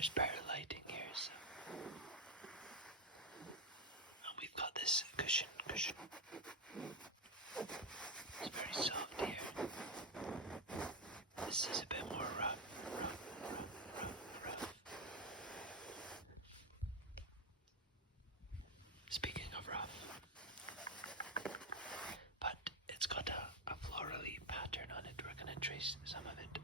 There's better lighting here, so. And we've got this cushion. It's very soft here. This is a bit more rough. Speaking of rough, but it's got a florally pattern on it. We're gonna trace some of it.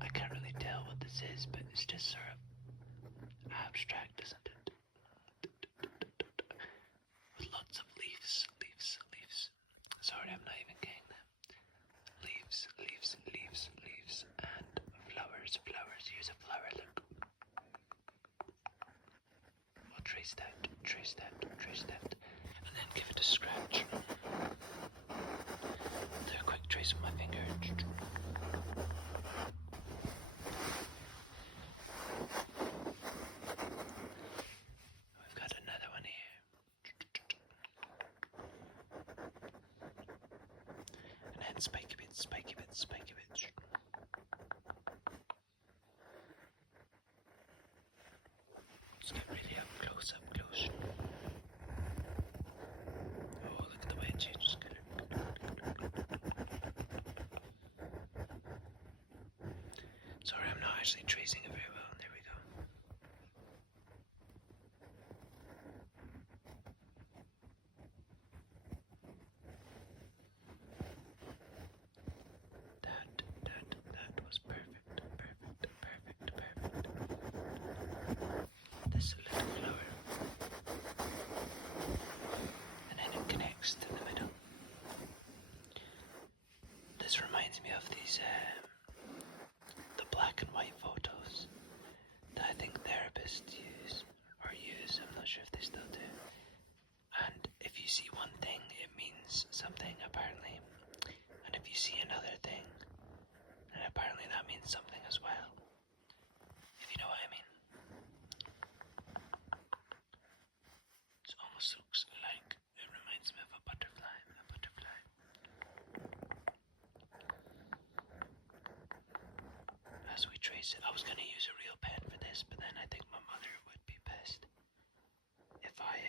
I can't really tell what this is, but it's just sort of abstract, isn't it? With lots of leaves. Sorry, I'm not even getting them. Leaves, and flowers. Here's a flower, look. I'll trace that, and then give it a scratch. Do a quick trace with my finger. We've got another one here. And then spiky bits. Let's get really up close. Oh, look at the way it changes colour. Sorry, I'm not actually tracing it very well. There we go. That was perfect. This little flower. And then it connects to the middle. This reminds me of these, the black and white photos that I think therapists use, I'm not sure if they still do. And if you see one thing, it means something apparently. And if you see another thing, then apparently that means something as well. If you know what I mean. It almost looks like, it reminds me of a butterfly. As we trace it, I was going to use a real pen for this, but then I think my mother would be pissed if I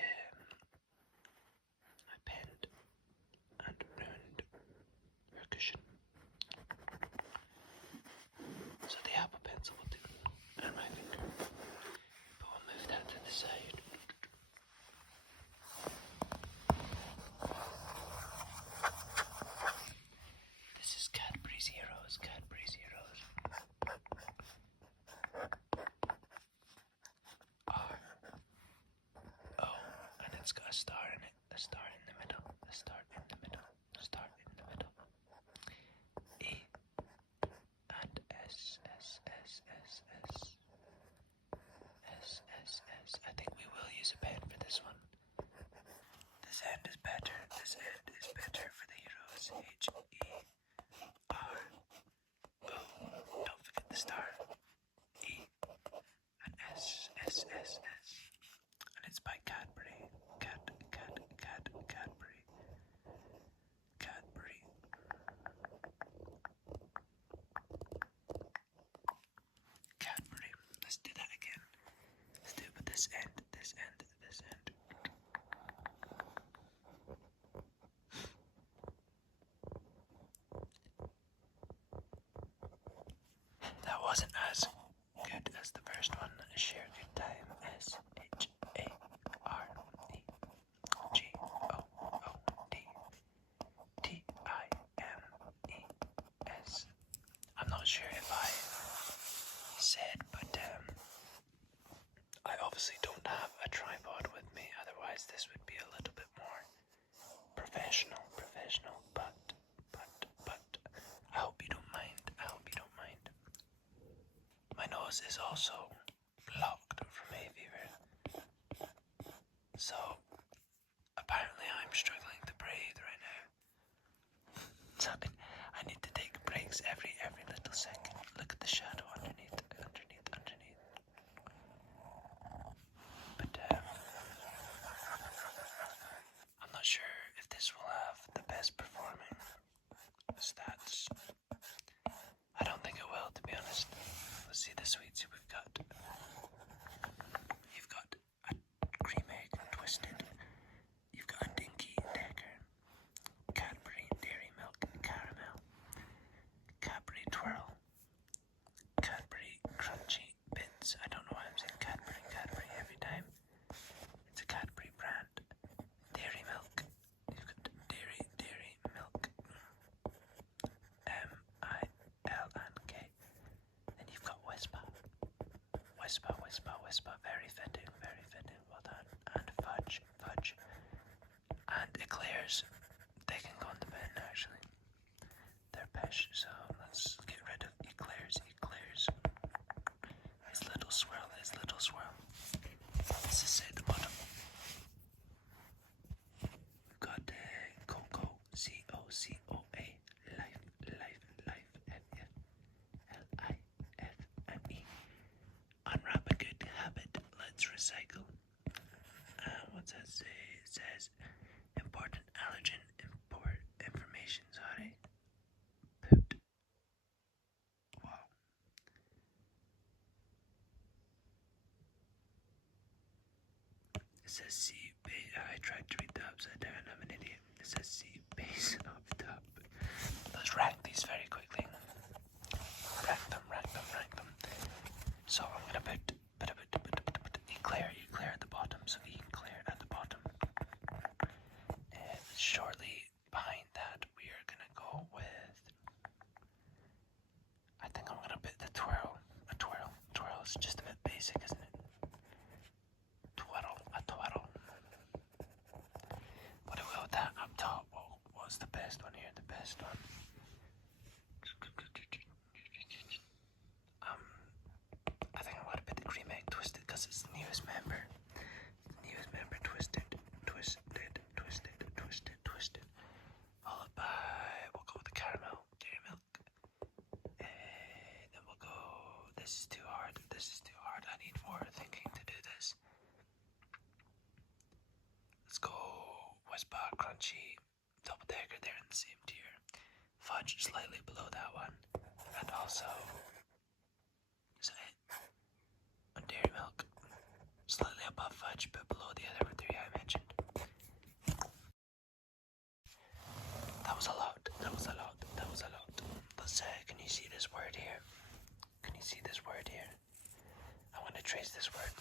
penned and ruined her cushion. So the Apple Pencil will do, and my finger. But we'll move that to the side. This is Cadbury's Heroes. R. O. And it's got a star in it. A star in the middle. E. And S. I think we will use a pen for this one. This end is better for the heroes. H-E-R. O. Don't forget the star. E. And S. And it's by Cadbury. Cadbury. Let's do that again. Let's do it with this end. That wasn't as good as the first one. Share good time. SHAREGOODTIMES. I'm not sure if I said, but I obviously don't have a tripod with me, otherwise this would be a little bit more professional, but I hope you don't mind. My nose is also blocked from hay fever, so apparently I'm struggling to breathe right now. So I need to take breaks every little second. Look at the shadow underneath. But I'm not sure if this will have the best performing stats. I don't think it will, be honest. Let's see the sweets you've got a cream egg twisted, you've got a dinky decker, Cadbury dairy milk caramel, Cadbury twirl, Cadbury crunchy bits. I don't know why I'm saying Cadbury every time. It's a Cadbury brand. Dairy milk. You've got dairy milk. M-I-L-N-K. And you've got Whisper. Very fitting, well done. And fudge. And eclairs. They can go in the bin actually. They're pesh, so let's get rid of eclairs. His little swirl. This is at the bottom. We've got Cocoa, C-O-C-O-A, life, F-F-L-I-F-N-E. Unwrap a good habit, let's recycle. What's that say? It says, important allergen, information, sorry. Pooped. Wow. It says C base. I tried to read the upside down. I'm an idiot. It says C base up top. Let's rank these very quickly. Rank them. So I'm gonna put eclair at the bottom. So eclair at the bottom. And shortly behind that, we are gonna go with. I think I'm gonna put the twirl. A twirl. Twirl is just a bit basic, isn't it? A twaddle. What do we go with that up top? What's the best one here? The best one. I think I'm gonna put the cream egg twisted because it's the newest member. Twisted. Followed by, we'll go with the caramel, dairy milk. Then we'll go, this is too hard. I need more thinking to do this. Let's go Whisper Crunchy Double Decker, they're in the same tier. Fudge slightly below that one. And also, is that it? And dairy milk. Slightly above fudge, but below the other three I mentioned. That was a lot. Let's can you see this word here? I want to trace this word.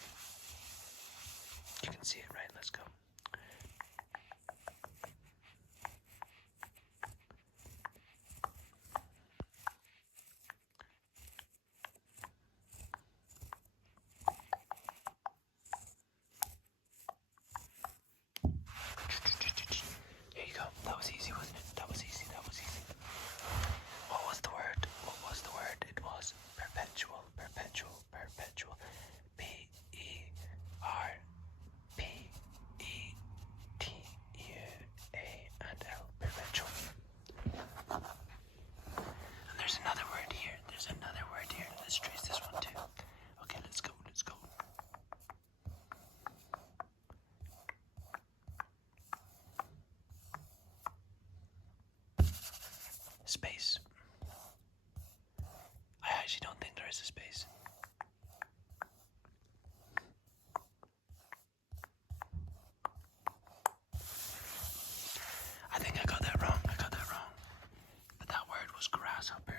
You can see it, right? Let's go. Here you go. That was easy, wasn't it? That was easy. What was the word? It was perpetual. P-E-R-P-E-T-U-A-L. Perpetual. And there's another word here. Let's trace this one too. Okay, let's go. Space. I actually don't think there is a space. I think I got that wrong. But that word was grasshopper.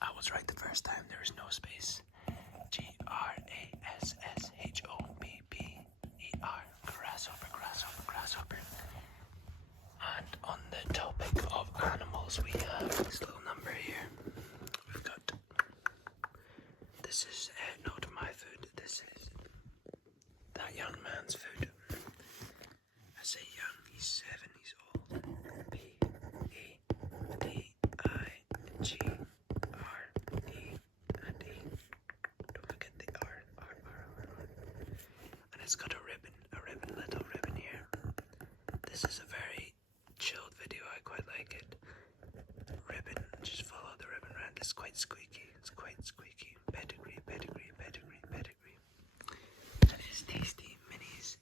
I was right the first time. There is no space. Grasshopper. Grasshopper. And on the topic of animals, we have this little number here. We've got. This is not my food. This is that young man's food. I say young. He's 7. He's old. P-E-D-I-G-R-E and E. Don't forget the R. And it's got a little ribbon here. This is a very chilled video. I quite like it. Ribbon, just follow the ribbon around. It's quite squeaky. Pedigree. That is tasty minis.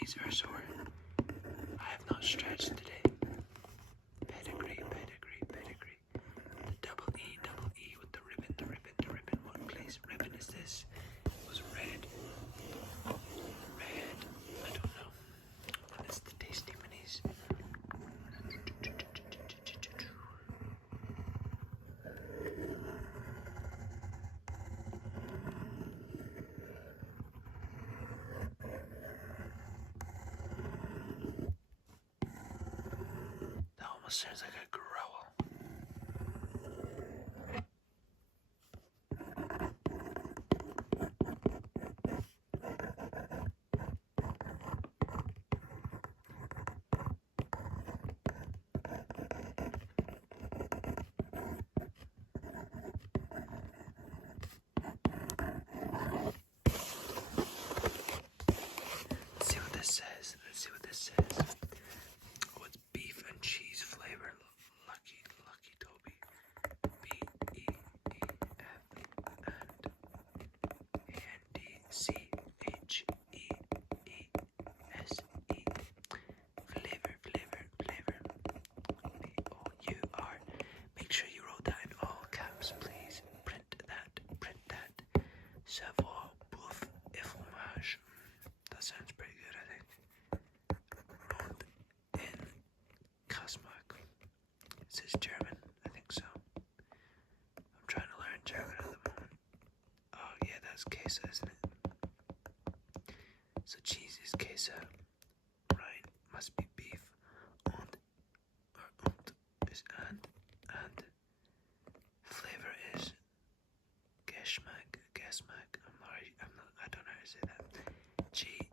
knees are sore. I have not stretched today. Pedigree, pedigree, pedigree. The double E with the ribbon, the ribbon, the ribbon. What place ribbon is this? It was red. Red. I don't know. And it's the tasty minis. That almost sounds like a growl. Let's see what this says. Let's see what this says. Oh, it's beef and cheese flavor. Lucky Toby. BEEFANDCHEESE. Flavor. BOUR. Make sure you wrote that in all caps, please. Print that. Savoir bouffe et fromage. That sounds pretty good, I think. Rolled in Kasmak. It says German, I think so. I'm trying to learn German at the moment. Oh yeah, that's Käse, isn't it? So cheese is Käse. Right, must be beef. Und is and. Flavor is Geschmack. I don't know how to say that. GESCHMACK.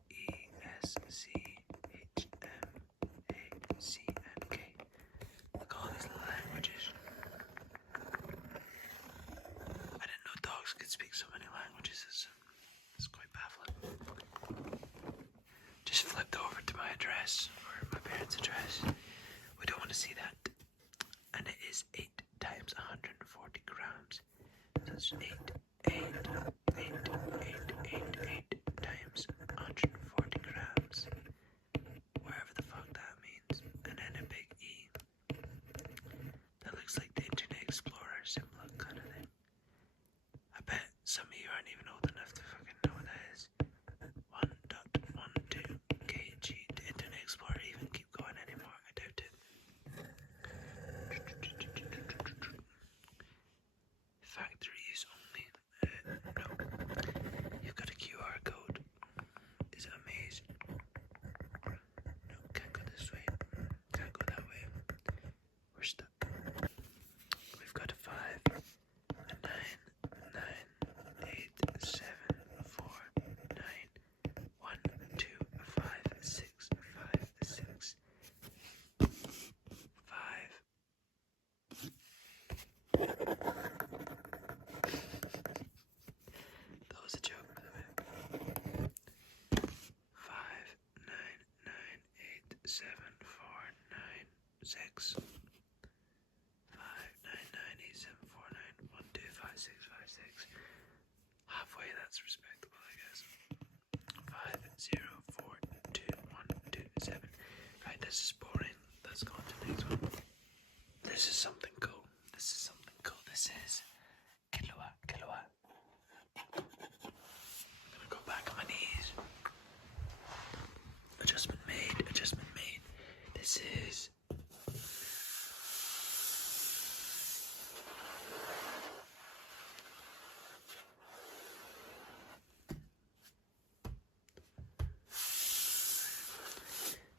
Look at all these little languages. I didn't know dogs could speak so many languages. It's quite baffling. Just flipped over to my address, or my parents' address. We don't want to see that. And it is 8 times 140 grams. So it's 8 times 140 grams. Wherever the fuck that means. And then a big E. That looks like the Internet Explorer symbol kind of thing. I bet some of you aren't even old enough to fucking know what that is. 1.12 kg. The Internet Explorer even keep going anymore? I doubt it. Factory use only. No. You've got a QR code. Is it a maze? No, can't go this way. Can't go that way. We're stuck. We've got a 5, a 9, 8, 7, 4, 9, 1, 2, 5, 6, 5, 6, 5. That was a joke, by the way. 5, 9, 7, 4, 9, 6. 5, 9, 8, 7, 4, 9, 1, 2, 5, 6, 5, 6. Halfway, that's respectable, I guess. 5, 0, 4, 2, 1, 2, 7. Right, this is boring. Let's go on to the next one. This is something cool. This is kilowatt. I'm gonna go back on my knees. Adjustment made. This is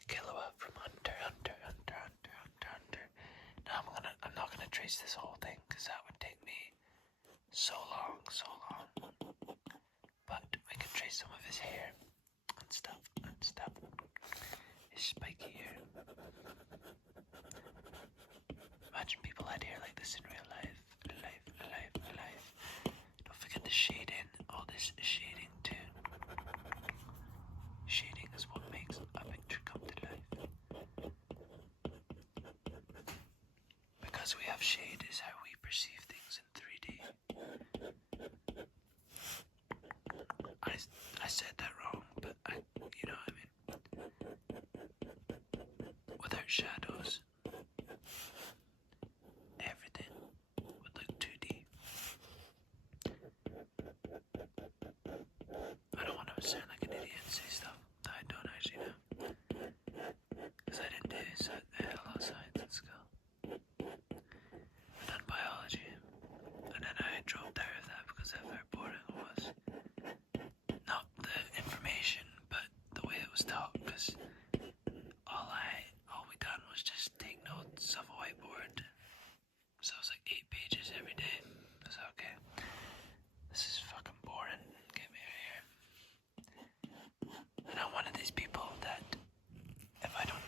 kilowatt from Hunter. Now I'm not gonna trace this whole thing because that would take me so long. But we can trace some of his hair and stuff. His spiky hair. Imagine people had hair like this in real life. Don't forget the shading. All this shading too. Shading is what makes a picture come to life. Because we have shade is how we perceive things in 3D. I said that wrong, but you know what I mean. harsh shadows. Everything would look 2D. I don't want to sound like an idiot and say stuff that I don't actually know. Because I didn't do a lot of science in school. I done biology. And then I dropped out of that because of how boring it was. Not the information, but the way it was taught. Because all we done was just take notes off a whiteboard. So it was like 8 pages every day. I was like, okay, this is fucking boring. Get me out of here. And I'm one of these people that if I don't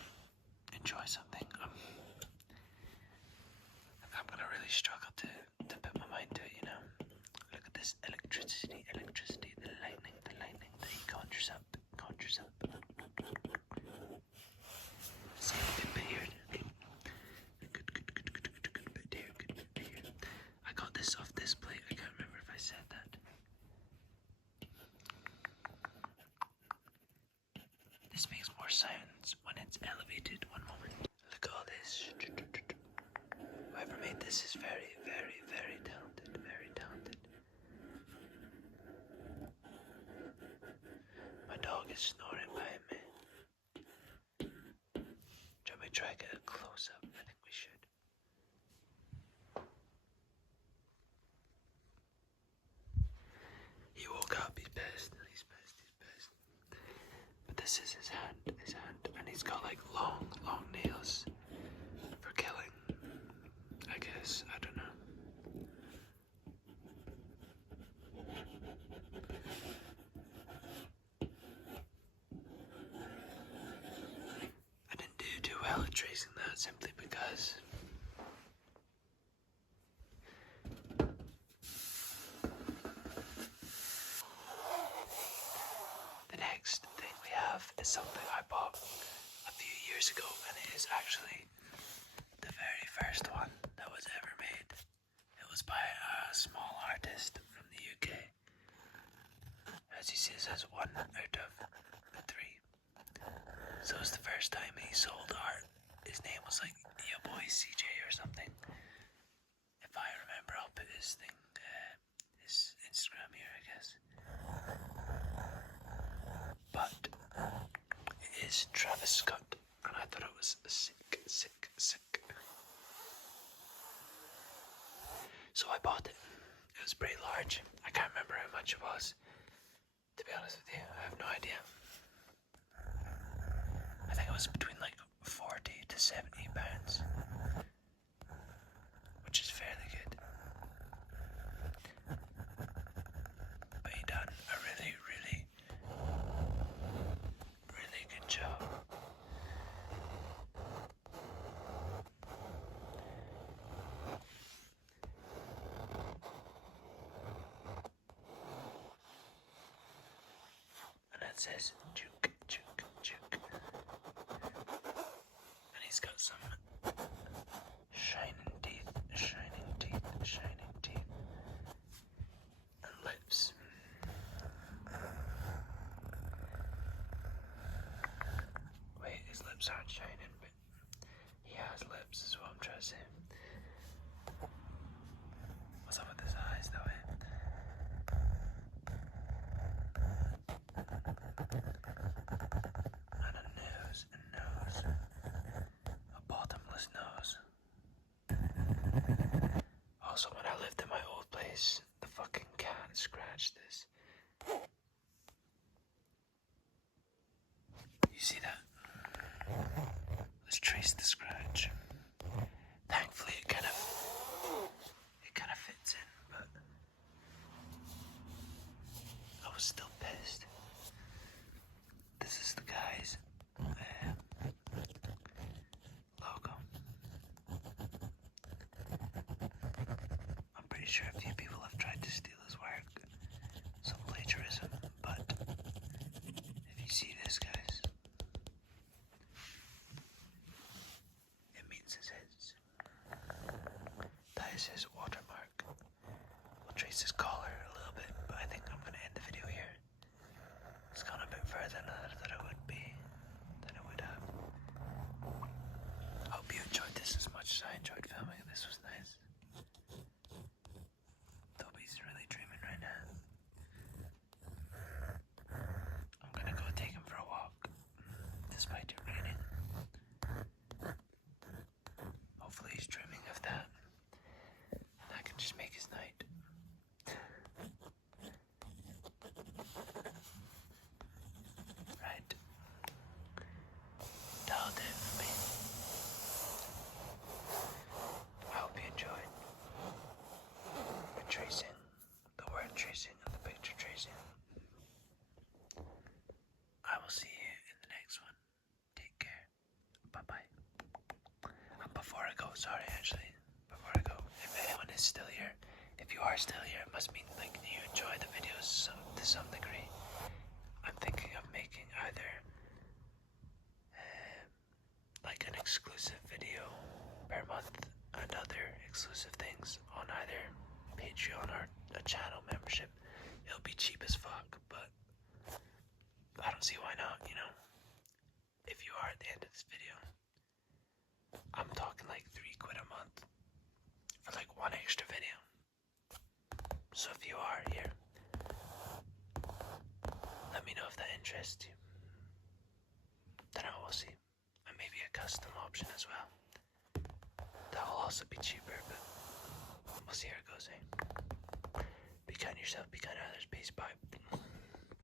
enjoy something, I'm gonna really struggle to put my mind to it, you know. Look at this electricity, the lightning that he conjures up. See, a bit here. Good bit here. I got this off this plate. I can't remember if I said that. This makes more sounds when it's elevated. One moment. Look at all this. Whoever made this is very, very, very talented. Very talented. My dog is snoring behind me. Shall we try to get a close up? I think we should. He woke up, he's pissed. But this is his hand, and he's got like long nails for killing. I guess, I don't know. I didn't do too well at tracing that simply because the next thing we have is something I bought a few years ago, and it is actually the very first one that was ever made. It was by a small artist from the UK. As you see, it says 1 out of 3. So it was the first time he sold art. His name was like Yo Boy CJ or something. If I remember, I'll put his thing, his Instagram here, I guess. But it is Travis Scott, and I thought it was sick. So I bought it. It was pretty large. I can't remember how much it was. To be honest with you, I have no idea. I think it was between like 40 to 70 pounds, which is fairly good. But he done a really, really, really good job. And it says juke. And he's got some shining teeth. And lips. Wait, his lips aren't shining, but he has lips, is what I'm trying to say. What's up with his eyes, though, eh? And a nose. A bottomless nose. Also, when I lived in my old place, the fucking cat scratched this. You see that? Let's trace the scratch. Thankfully, it kind of fits in, but I was still pissed. This is the guy's logo. I'm pretty sure a few people have tried to steal his work. Some plagiarism, but if you see this, guys, it means it's his. That is his watermark. We'll trace his collar a little bit, but I think I'm going to end the video here. It's gone a bit further than I thought it would be, than it would have. sorry, actually, before I go, if anyone is still here, if you are still here, it must mean like you enjoy the videos to some degree. I'm thinking of making either like an exclusive video per month and other exclusive things on either Patreon or a channel membership. It'll be cheap as fuck, but I don't see why not, you know? If you are at the end of this video, I'm talking like £3 a month for like one extra video. So if you are here, let me know if that interests you. Then I will see. And maybe a custom option as well. That will also be cheaper, but we'll see how it goes, eh? Be kind to yourself, be kind to others. Peace, bye.